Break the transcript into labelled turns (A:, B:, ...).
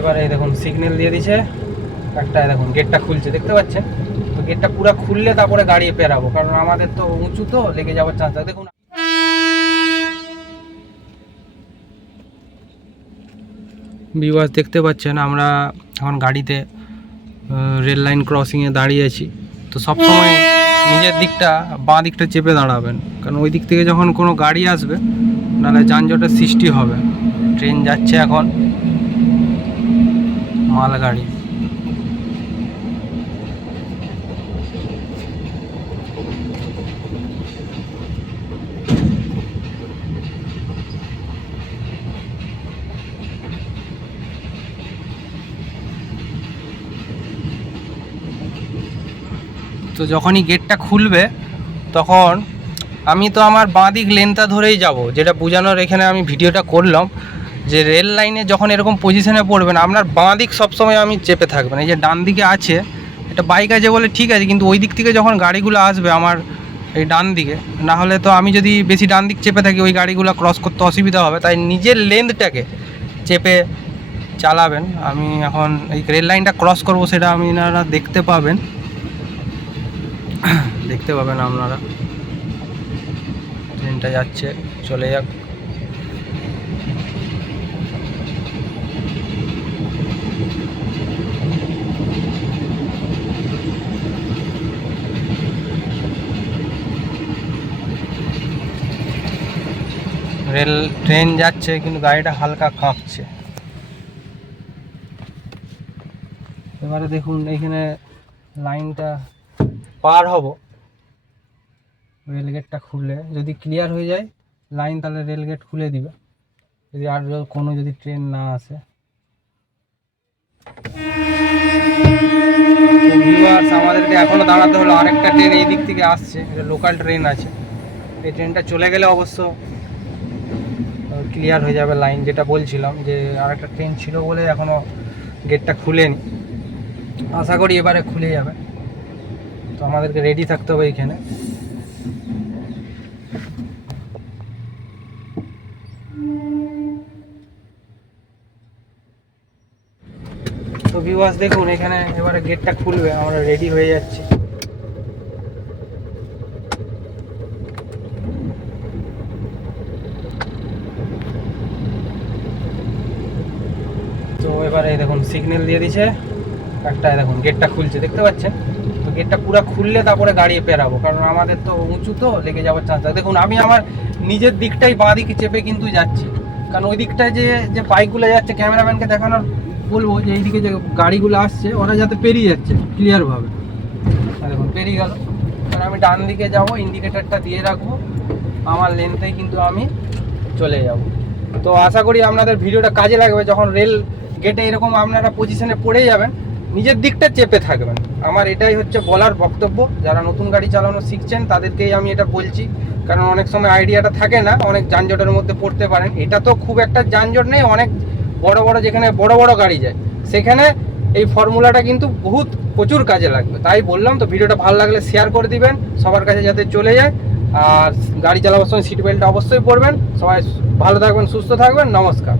A: এবারে দেখুন সিগন্যাল দিয়ে দিছে। একটা দেখুন গেটটা খুলছে, দেখতে পাচ্ছেন? তো গেটটা পুরো খুললে তারপরে গাড়ি পেরাবো, কারণ আমাদের তো উঁচু তো, লেগে যাওয়ার চান্স আছে। দেখুন। বিবাস দেখতে পাচ্ছেন, আমরা এখন গাড়িতে রেল লাইন ক্রসিংয়ে দাঁড়িয়ে আছি। তো সবসময় নিজের দিকটা, বাঁ দিকটা চেপে দাঁড়াবেন। কারণ ওই দিক থেকে যখন কোনো গাড়ি আসবে, নাহলে যানজটের সৃষ্টি হবে। ট্রেন যাচ্ছে এখন। মালগাড়ি। তো যখনই গেটটা খুলবে, তখন আমি তো আমার বাঁ দিক লেনটা ধরেই যাব, যেটা বোঝানোর এখানে আমি ভিডিওটা করলাম। যে রেল লাইনে যখন এরকম পজিশনে পড়বেন, আপনার বাঁ দিক সবসময় আমি চেপে থাকবেন এই যে ডান দিকে আছে, এটা বাইক আছে বলে ঠিক আছে, কিন্তু ওই দিক থেকে যখন গাড়িগুলো আসবে আমার এই ডান দিকে না হলে তো আমি যদি বেশি ডান দিক চেপে থাকি, ওই গাড়িগুলো ক্রস করতে অসুবিধা হবে। তাই নিজের লেন্থটাকে চেপে চালাবেন। আমি এখন এই রেল লাইনটা ক্রস করব সেটা আপনারা দেখতে পাবেন। দেখতে পাবেন আপনারা। ট্রেনটা যাচ্ছে, চলে যাক। রেল, ট্রেন যাচ্ছে, কিন্তু গাড়িটা হালকা কাঁপছে। এবারে দেখুন এখানে লাইনটা পার হব। রেলগেটটা খুলে যদি ক্লিয়ার হয়ে যায়, লাইন তাহলে রেলগেট খুলে দিবে। যদি আর কোনো যদি ট্রেন না আসে। আমাদেরকে এখনও দাঁড়াতে হলো। আরেকটা ট্রেন এই দিক থেকে আসছে লোকাল ট্রেন আছে। এই ট্রেনটা চলে গেলে অবশ্য ক্লিয়ার হয়ে যাবে লাইন যেটা বলছিলাম যে আরেকটা ট্রেন ছিল বলে এখনও গেটটা খুলেনি। আশা করি এবারে খুলে যাবে। তো আমাদেরকে রেডি থাকতে হবে এইখানে তো ভিউয়ার্স দেখুন, এখানে এবারে গেটটা খুলবে, আমরা রেডি হয়ে যাচ্ছি তো এবারে দেখুন সিগন্যাল দিয়ে দিছে। একটা দেখুন গেটটা খুলছে, দেখতে পাচ্ছেন? তো গেটটা পুরো খুললে তারপরে গাড়ি পেরাবো, কারণ আমাদের তো উঁচু তো, লেগে যাওয়ার চান্স আছে। দেখুন, আমি আমার নিজের দিকটাই বাঁ দিকে চেপে কিন্তু যাচ্ছি। কারণ ওই দিকটায় যে যে বাইকগুলো যাচ্ছে ক্যামেরাম্যানকে দেখানোর বলব যে, এইদিকে যে গাড়িগুলো আসছে, ওরা যাতে পেরিয়ে যাচ্ছে ক্লিয়ারভাবে দেখুন, পেরিয়ে গেল। কারণ আমি ডান দিকে যাব ইন্ডিকেটারটা দিয়ে রাখব। আমার লেনতেই কিন্তু আমি চলে যাব। তো আশা করি আপনাদের ভিডিওটা কাজে লাগবে। যখন রেল গেটে এরকম আপনারা পজিশনে পড়ে যাবেন, নিজের দিকটা চেপে থাকবেন। আমার এটাই হচ্ছে বলার বক্তব্য, যারা নতুন গাড়ি চালানো শিখছেন তাদেরকেই আমি এটা বলছি, কারণ অনেক সময় আইডিয়াটা থাকে না, অনেক যানজটের মধ্যে পড়তে পারেন। এটা তো খুব একটা যানজট নেই, অনেক বড় বড় যেখানে বড় বড় গাড়ি যায়। সেখানে এই ফর্মুলাটা কিন্তু বহুত প্রচুর কাজে লাগবে। তাই বললাম তো, ভিডিওটা ভালো লাগলে শেয়ার করে দিবেন, সবার কাছে যাতে চলে যায়। আর গাড়ি চালাবার সময় সিট বেল্ট অবশ্যই পরবেন। সবাই ভালো থাকবেন, সুস্থ থাকবেন, নমস্কার।